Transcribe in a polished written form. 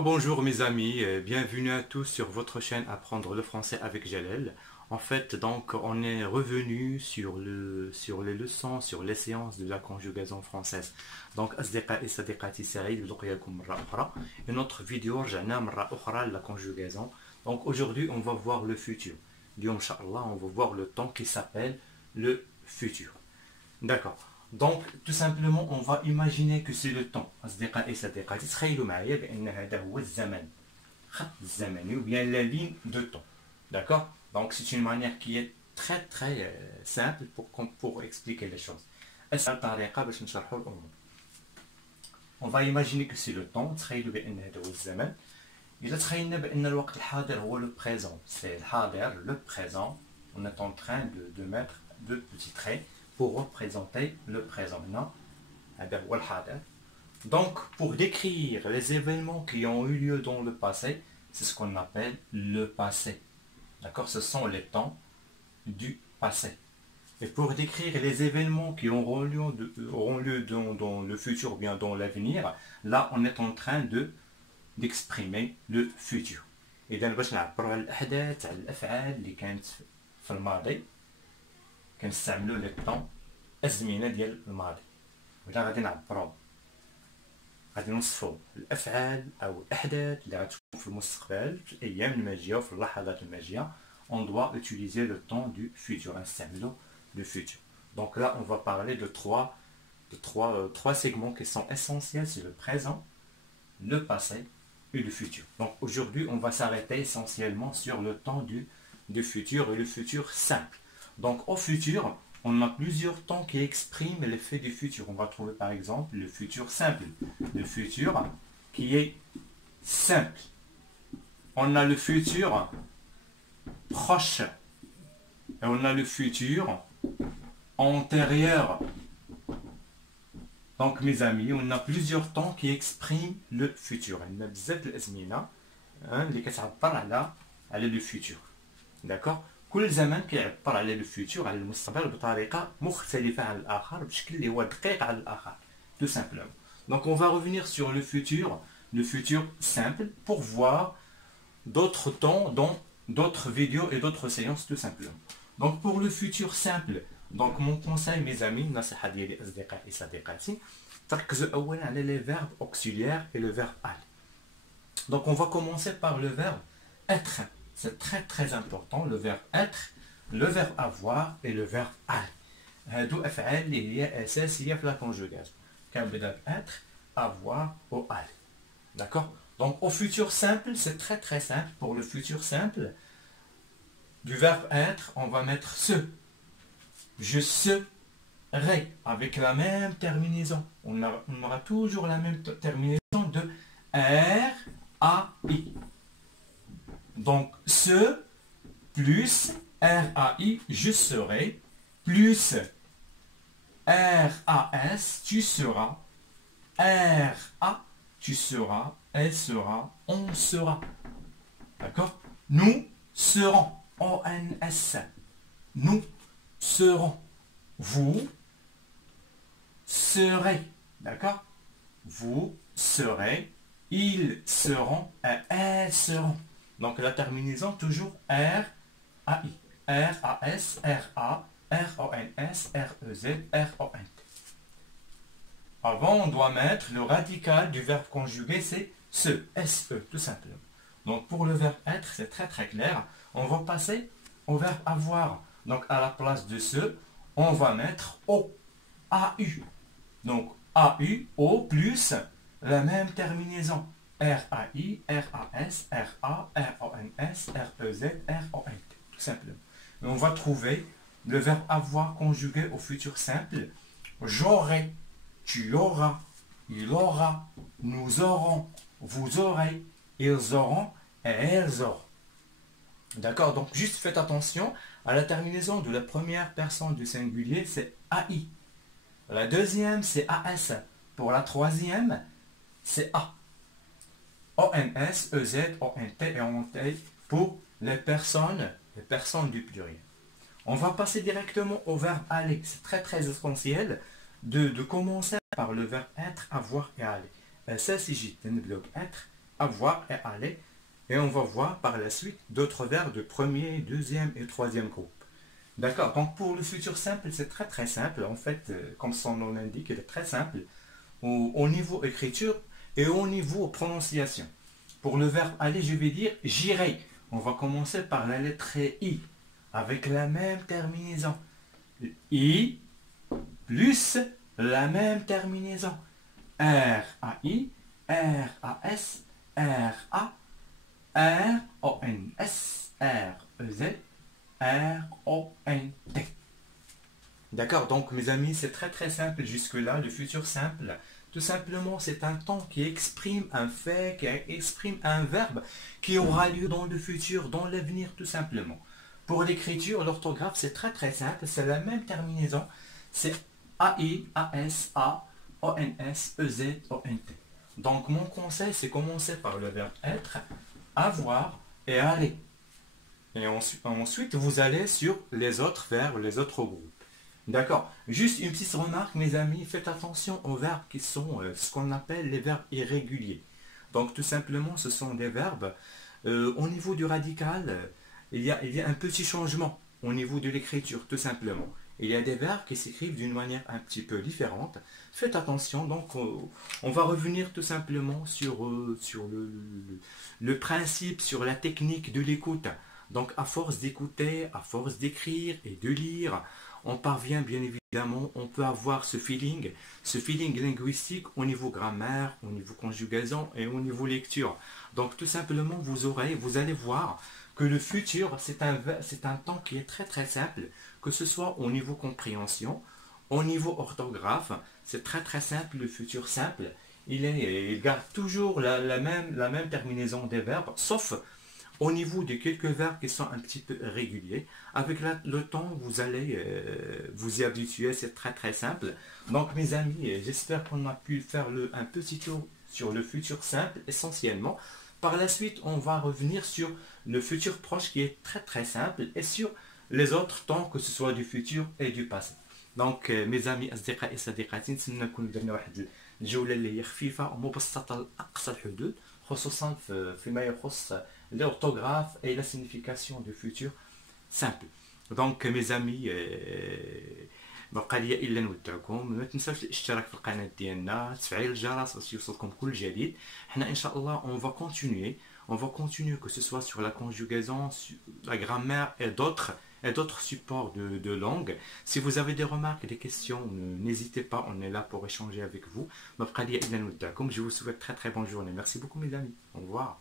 Rebonjour mes amis, bienvenue à tous sur votre chaîne Apprendre le français avec Jalel. En fait, donc, on est revenu sur les leçons, sur les séances de la conjugaison française. Donc, أصدقائي صديقاتي سعيد بلقياكم مرة أخرى. Une autre vidéo رجعنا مرة أخرى la conjugaison. Donc aujourd'hui, on va voir le futur. اليوم إن شاء الله, on va voir le temps qui s'appelle le futur. D'accord. Donc, tout simplement, on va imaginer que c'est le temps. أصدقائي صديقاتي تخيلوا معايا بأن هذا هو الزمن. خط الزمني ou bien la ligne de temps. D'accord? Donc, c'est une manière qui est très simple pour expliquer les choses. أسهل طريقة باش نشرحوا الأمور. On va imaginer que c'est le temps. تخيلوا بأن هذا هو الزمن. إذا تخيلنا بأن الوقت الحاضر هو le présent. C'est الحاضر, le présent. On est en train de mettre deux petits traits pour représenter le présent. Maintenant, هذا هو الحاضر. Donc, pour décrire les événements qui ont eu lieu dans le passé, c'est ce qu'on appelle le passé. D'accord? Ce sont les temps du passé. Et pour décrire les événements qui auront lieu dans le futur ou bien dans l'avenir, là, on est en train d'exprimer le futur. إذا باش نعبروا على الأحداث على الأفعال اللي كانت في الماضي كنستعملوا لي طون الأزمنة ديال الماضي. ولا غادي نعبروا غادي نوصفوا الافعال او الاحداث اللي غتكون في المستقبل في الايام الماجيه وفي اللحظات الماجيه. On doit utiliser le temps du futur, نستعملوا le futur. Donc là on va parler de trois segments qui sont essentiels, c'est le présent, le passé et le futur. Donc aujourd'hui on va s'arrêter essentiellement sur le temps du futur et le futur simple. Donc au futur, on a plusieurs temps qui expriment l'effet du futur. On va trouver par exemple le futur simple. Le futur qui est simple. On a le futur proche. Et on a le futur antérieur. Donc mes amis, on a plusieurs temps qui expriment le futur. On a بزاف الأزمنة اللي كتعبر على le futur. D'accord? كل زمان كيعبر على لو فيوتور على المستقبل بطريقه مختلفه عن الاخر بشكل اللي هو دقيق على الاخر tout simplement. Donc on va revenir sur le futur simple pour voir d'autres temps dans d'autres vidéos et d'autres séances tout simplement. Donc pour le futur simple, donc mon conseil mes amis, النصيحه ديالي اصدقائي صديقاتي, تركزوا اولا على les verbes auxiliaires et le verbe aller. Donc on va commencer par le verbe être. C'est très important, le verbe être, le verbe avoir et le verbe aller. هادو أفعال اللي هي أساسية في la conjugaison. كنبدا être, avoir ou aller. D'accord? Donc au futur simple, c'est très simple. Pour le futur simple, du verbe être, on va mettre ce. Je serai avec la même terminaison. On aura toujours la même terminaison de R, A, I. Donc, ce plus R-A-I, je serai, plus R-A-S, tu seras, R-A, tu seras, elle sera, on sera. D'accord? Nous serons, O-N-S. Nous serons. Vous serez. D'accord? Vous serez, ils seront, elles seront. Donc la terminaison toujours R-A-I. R-A-S, R-A, R-O-N-S, R-E-Z, R-O-N-T. Avant, on doit mettre le radical du verbe conjugué, c'est se, S-E, tout simplement. Donc pour le verbe être, c'est très clair. On va passer au verbe avoir. Donc à la place de se, on va mettre O, A-U. Donc A-U, O plus la même terminaison. R-A-I, R-A-S, R-A, R-O-N-S, R-E-Z, R-O-N-T. Tout simplement. Et on va trouver le verbe avoir conjugué au futur simple. J'aurai, tu auras, il aura, nous aurons, vous aurez, ils auront et elles auront. D'accord? Donc juste faites attention à la terminaison de la première personne du singulier, c'est A-I. La deuxième, c'est A-S. Pour la troisième, c'est A. O-N-S, E-Z, O-N-T et O-N-T pour les personnes du pluriel. On va passer directement au verbe aller. C'est très essentiel de commencer par le verbe être, avoir et aller. Ça, si j'ai être avoir et aller. Et on va voir par la suite d'autres verbes de premier, deuxième et troisième groupe. D'accord, donc pour le futur simple, c'est très très simple. En fait, comme son nom l'indique, il est très simple au niveau écriture et au niveau prononciation. Pour le verbe aller, je vais dire j'irai. On va commencer par la lettre I, avec la même terminaison. I plus la même terminaison. R-A-I, R-A-S, R-A, R-O-N-S, R-E-Z, R-O-N-T. D'accord, donc mes amis, c'est très très simple jusque-là, le futur simple. Tout simplement, c'est un temps qui exprime un fait, qui exprime un verbe qui aura lieu dans le futur, dans l'avenir, tout simplement. Pour l'écriture, l'orthographe, c'est très très simple, c'est la même terminaison. C'est A-I, A-S, A, O-N-S, E-Z, O-N-T. Donc mon conseil, c'est commencer par le verbe être, avoir et aller. Et ensuite, vous allez sur les autres verbes, les autres groupes. D'accord. Juste une petite remarque, mes amis, faites attention aux verbes qui sont ce qu'on appelle les verbes irréguliers. Donc tout simplement, ce sont des verbes. Au niveau du radical, il y a un petit changement au niveau de l'écriture, tout simplement. Il y a des verbes qui s'écrivent d'une manière un petit peu différente. Faites attention, donc on va revenir tout simplement sur le principe, sur la technique de l'écoute. Donc à force d'écouter, à force d'écrire et de lire, on parvient bien évidemment, on peut avoir ce feeling linguistique au niveau grammaire, au niveau conjugaison et au niveau lecture. Donc tout simplement, vous allez voir que le futur, c'est un temps qui est très très simple, que ce soit au niveau compréhension, au niveau orthographe, c'est très très simple, le futur simple. Il garde toujours la même terminaison des verbes, sauf au niveau de quelques verbes qui sont un petit peu réguliers. Avec le temps, vous allez vous y habituer, c'est très très simple. Donc mes amis, j'espère qu'on a pu faire un petit tour sur le futur simple essentiellement. Par la suite, on va revenir sur le futur proche qui est très très simple et sur les autres temps, que ce soit du futur et du passé. Donc mes amis أصدقائي صديقاتي نتمنى نكون درنا واحد الجولة اللي هي خفيفة ومبسطة لأقصى الحدود خصوصا فيما يخص l'orthographe et la signification du futur simple. Donc mes amis ما بقى لي الا نودعكم ما تنساوش الاشتراك في القناه ديالنا تفعيل الجرس باش يوصلكم كل جديد. حنا ان شاء الله on va continuer que ce soit sur la conjugaison, sur la grammaire et d'autres supports de langue. Si vous avez des remarques et des questions, n'hésitez pas, on est là pour échanger avec vous. ما بقى لي الا نودعكم. Je vous souhaite très très bonne journée. Merci beaucoup mes amis. Au revoir.